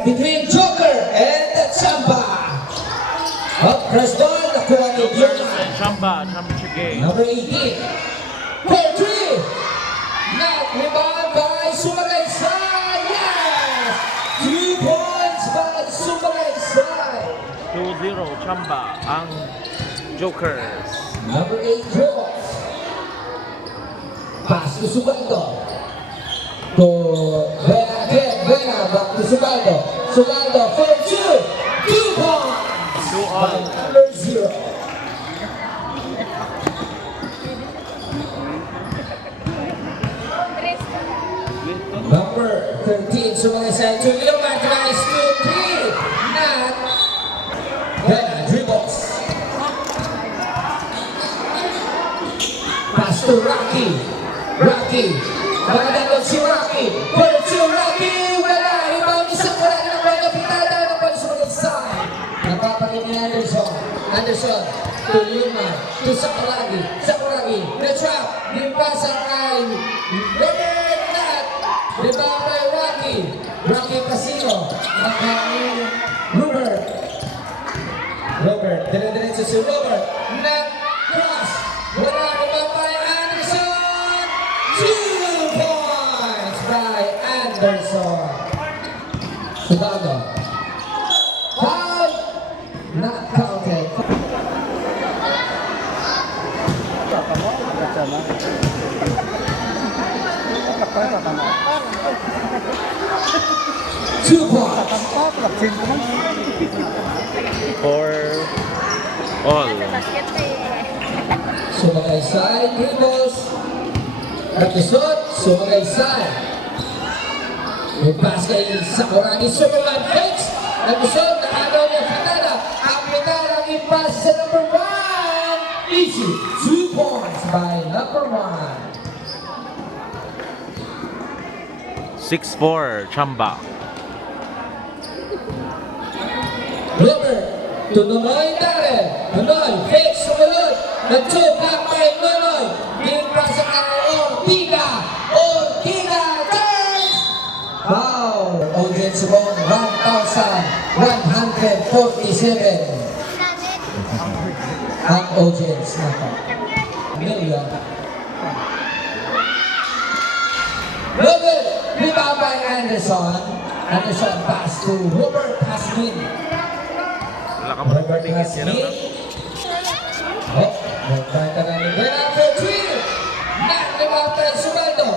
Between Joker and Chamba. First ball, nakuha ni Bjorn. Chamba Chige. Number 18. Pair 3. Now, rebound by Sumagaysay. Yes! 2 points by Sumagaysay. 2-0 Chamba ang Jokers. Number 8 draws. Pass to Subaldo. To Vena again. Vena back to Subaldo. Subaldo for 2 points. 2-all. Number 0. Number 13, Sumagaysay to Leoman, tries to 3. Not Vena dribbles. Pass to Rocky. Rocky. Magandang si Rocky. For 2, Rocky. Wala. Rebound isang wala ng mga pitada ng Sumagaysay. pocket ni Anderson. Anderson to Yuma, to Sakuragi. Sakuragi, the trap. Di pasa kay Robert Nat. Rebound by Rocky. Rocky Casino. Nakakain Robert. Robert, dire-diretso si Robert. Nat cross. Wala rebound by Anderson. 2 points by Anderson. Subaldo. Foul. Not counted. Two points. For all. Sumagaysay, dribbles. Rapisot, sumagaysay. May pass kay Sakuragi, Superman fakes. Rapisot, nakagaw niya patada. Aplitar ang ipas sa number 1. Easy. 2 points by number 1. 6-4, Chamba. Robert, to Nonoy Darren. Nonoy, fake sumunod. Nag-2, back by Nonoy. Game pass sa kay Ortiga. Ortiga, turns! Foul. Audience ball, 1,147. Ang audience na to. Million. Robert, rebound by Anderson. Anderson pass to Robert Hasmin. Wala ka magpapingit yan ang Oh, magkanta na ni Bena for 3. Not rebound by Subaldo.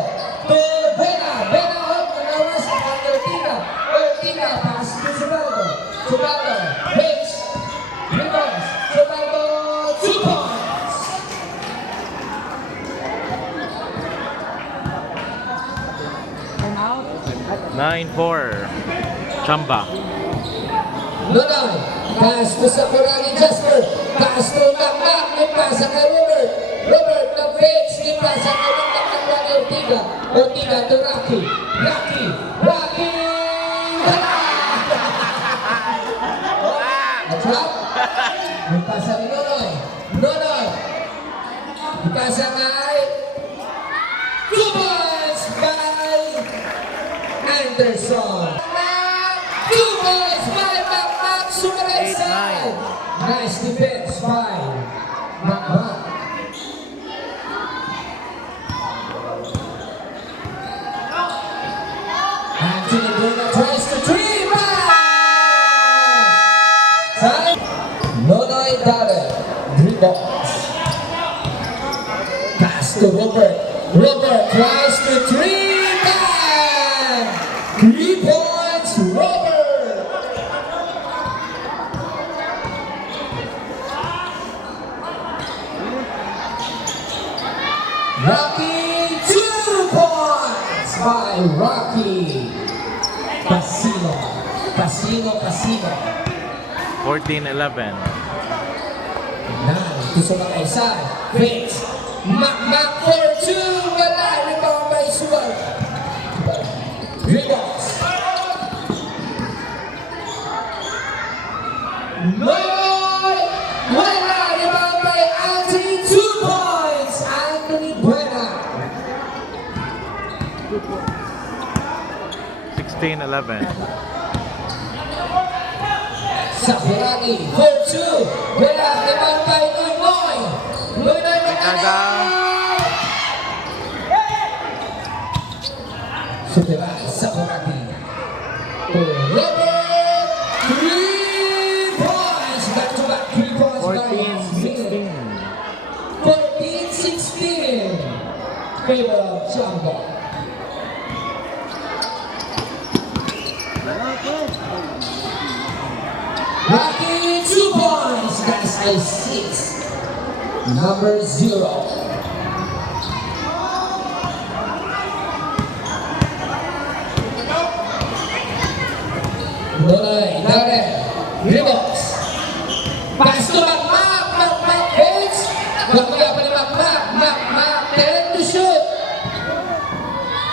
To Bena. Bena out. Nanawas na kay Ortiga. Ortiga pass to Subaldo. Subaldo. Hits. Rebounds. Subaldo. 2 points. Nine, 4, Chamba. Nonoy. Pass to Sakuragi Jasper. Pass to Makmak. May pasa kay Robert. Robert nag-fakes. May pasa kay Makmak ng Ortiga. Ortiga to Rocky. Rocky. Rocky. Attrap. May pasa ni Nonoy. Nonoy. May pasa kay 2 points by Anderson. 2 points by Makmak. Sumalay side. Nice defense by Makmak. Anthony Bruno tries to 3 back. Time. Nonoy Darren. Dribbles. Pass to Robert. Robert tries to 3 back. 3 points, Robert. Rocky, 2 points by Rocky. Casino. Casino, Casino. 14-11. Nine, to Sumakaysay. Fakes. Makmak for 2. Wala. Rebound by Suwal. Rebounds. Noy! Wala. Rebound by Anthony. 2 points. Anthony Buena. 16-11. Sakuragi for 2. Wala. Rebound by Noy. Noy Aga. Supera Sakuragi. To Robert. 3 points. Back to back. 3 points. 14-16. 14-16. Favor of Chamba. Rocky, 2 points. That's a 6. Number 0. Nonoy Darren. Dribbles. Pass to Makmak. Makmak hits. Bakla pa ni Makmak. Makmak. Turn to shoot.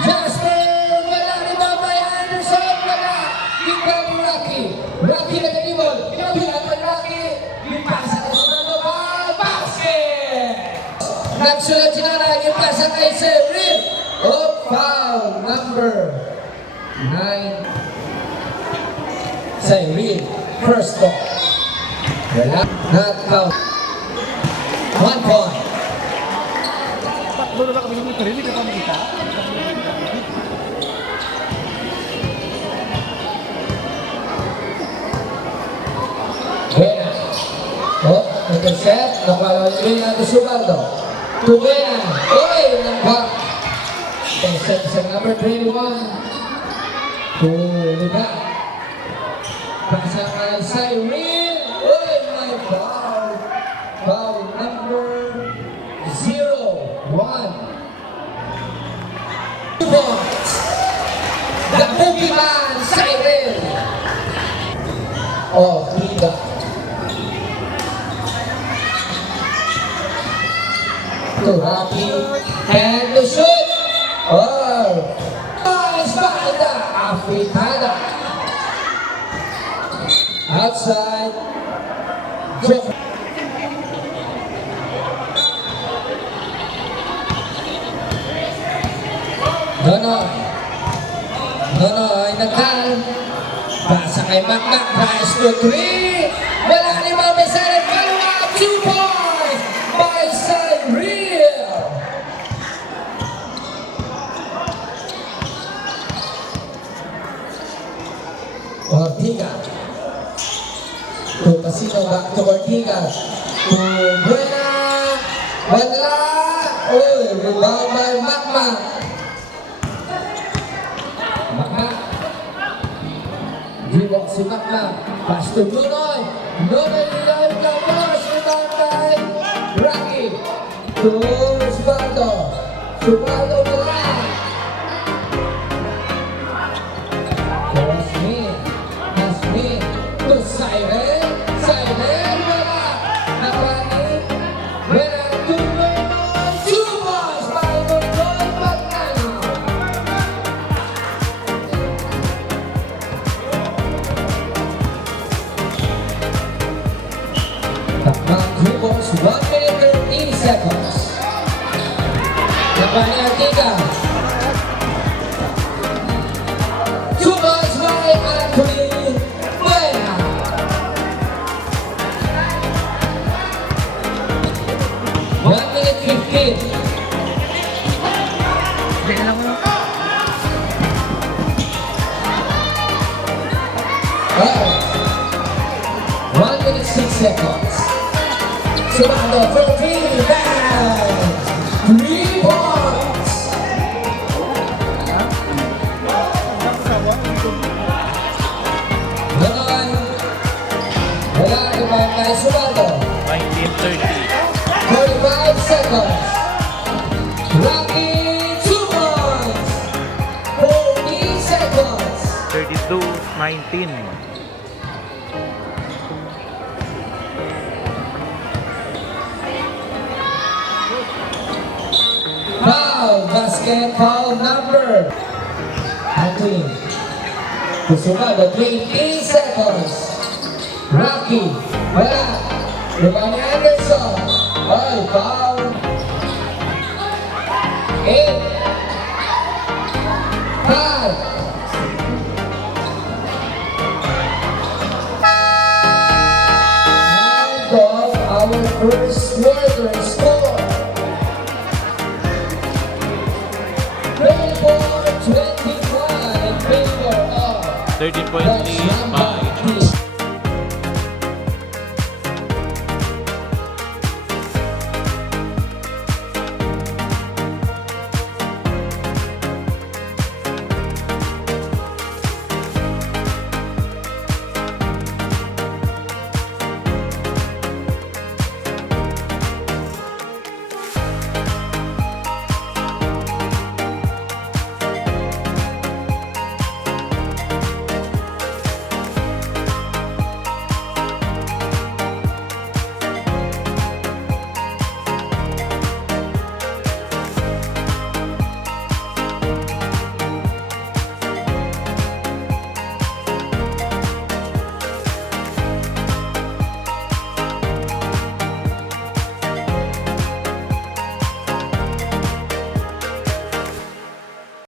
Jasper. Wala rin ba by Anderson? Wala. Ikaw Rocky. Rocky na kanibol. Pinapilan pa Rocky. Nagsulat si Nanay, yung pasa kay Cyril. Oh, foul number 9. Cyril, first ball. Wala, not count. 1 point. Doon na kami ng hindi ka pa makita. Buena. Oh, intercept. Nakuha rin natin Subaldo. To Buena. Oy, nampak. Intercept sa number 21. To Liga. Pasa kay Cyril. Oy, my foul. Foul number 0-1. 2 points. The Boogeyman, Cyril. Oh, Liga. To Rocky. And to shoot. Oh. Espada. Africana. Outside. Joe. Nonoy nagkal. Pasa kay Macmac. Pass to 3. Wala ni Mami Salet. Kalwa. 2 points by Cyril. Ortiga. To Casino, back to Ortiga. To Buena. Wala. Uy, rebound by Macmac. Macmac. Giwak si Macmac. Pass to Nunoy. Nunoy nilalim ka mo. Rebound by Rocky. To Subaldo. Subaldo wala. Smith. To Cyril. Cyril wala. Napanik. Wala. To Nunoy. 2 balls by Nunoy Magnano. Takbang 2 balls, 1 minute 13 seconds. Napanik Artiga. 2 balls by Anthony Buena. One minute 15. Oh. 1 minute 6 seconds. Subaldo for 3. Bang! 3 points. Nonoy. Wala rebound kay Subaldo. 1930. 45 seconds. Rocky, 2 points. 40 seconds. 32-19. Foul, basket foul number. Anthony. Subaldo, 20 seconds. Rocky, wala. Rebound ni Anderson. Ay, foul. 8. 5. End of our first quarter score. 24-21 in favor of 13 points